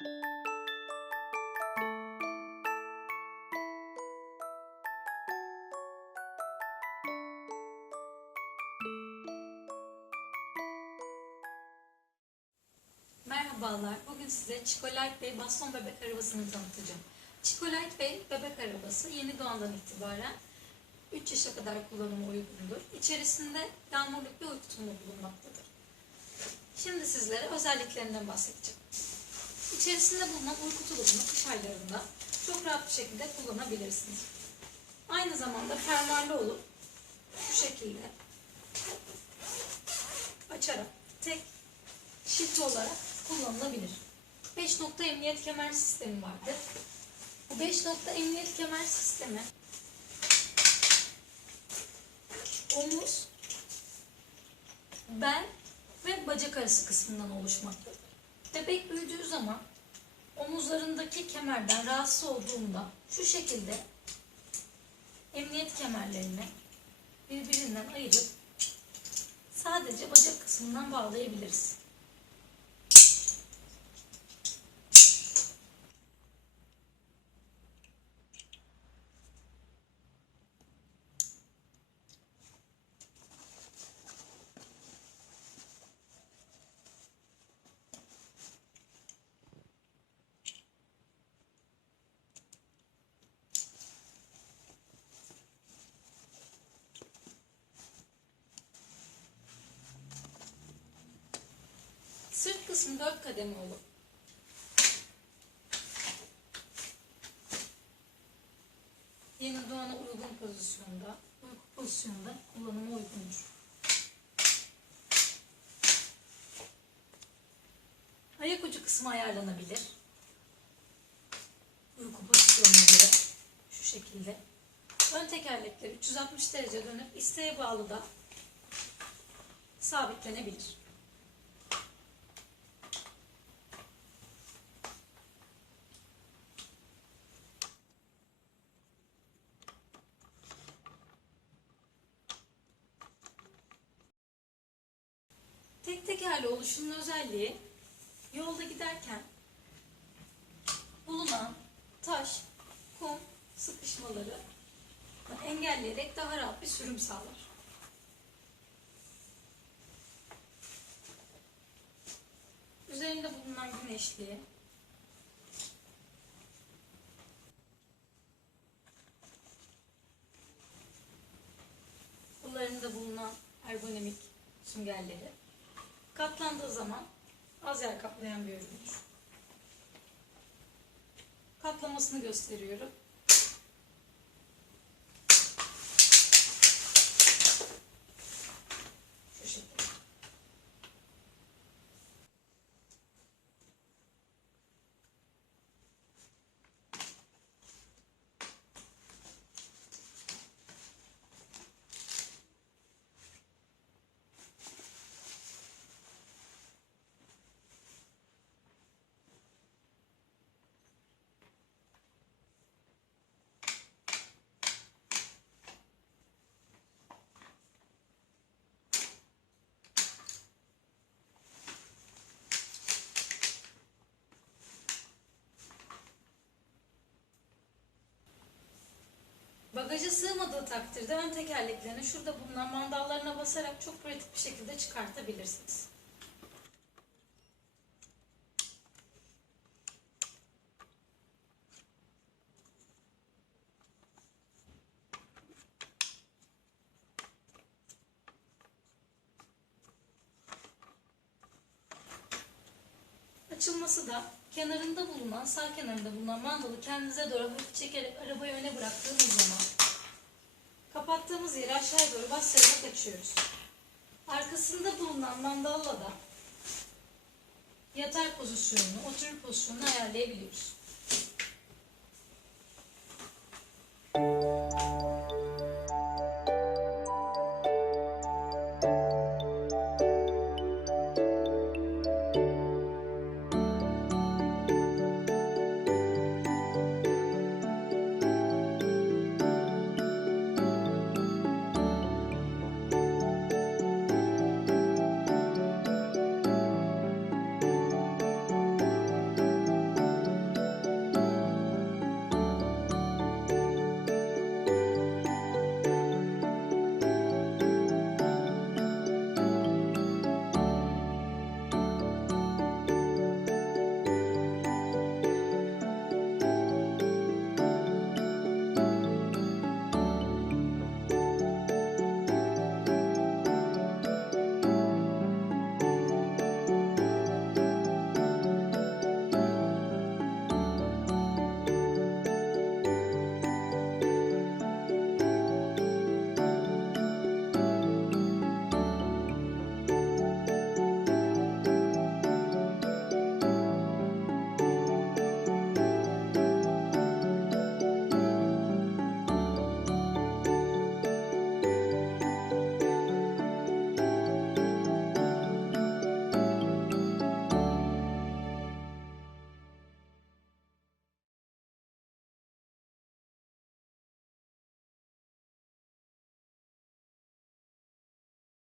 Merhabalar. Bugün size Çikolite Bey baston bebek arabasını tanıtacağım. Çikolite Bey bebek arabası yeni doğandan itibaren 3 yaşa kadar kullanıma uygundur. İçerisinde yağmurluk bir uyku tulumu bulunmaktadır. Şimdi sizlere özelliklerinden bahsedeceğim. İçerisinde bulunan uyku tulumunu kış aylarında çok rahat bir şekilde kullanabilirsiniz. Aynı zamanda fermuarlı olup bu şekilde açarak tek çift olarak kullanılabilir. 5 nokta emniyet kemer sistemi vardır. Bu 5 nokta emniyet kemer sistemi omuz, bel ve bacak arası kısmından oluşmaktadır. Bebek büyüdüğü zaman omuzlarındaki kemerden rahatsız olduğunda şu şekilde emniyet kemerlerini birbirinden ayırıp sadece bacak kısmından bağlayabiliriz. Kısmı 4 kademe olup yeni doğana uygun pozisyonda, uyku pozisyonda kullanıma uygundur. Ayak ucu kısmı ayarlanabilir. Uyku pozisyonuna göre şu şekilde. Ön tekerlekler 360 derece dönüp isteğe bağlı da sabitlenebilir. Oluşunun özelliği yolda giderken bulunan taş, kum sıkışmaları engelleyerek daha rahat bir sürüm sağlar. Üzerinde bulunan güneşliği Kollarında bulunan ergonomik süngerleri katlandığı zaman az yer kaplayan bir üründür. Katlamasını gösteriyorum. Şu şekilde. Bagaja sığmadığı takdirde ön tekerleklerini şurada bulunan mandallarına basarak çok pratik bir şekilde çıkartabilirsiniz. Açılması da kenarında bulunan, sağ kenarında bulunan mandalı kendinize doğru hafif çekerek arabayı öne bıraktığınız zaman kapattığımız yeri aşağıya doğru bastırarak açıyoruz. Arkasında bulunan mandalla da yatar pozisyonunu, oturur pozisyonunu ayarlayabiliyoruz.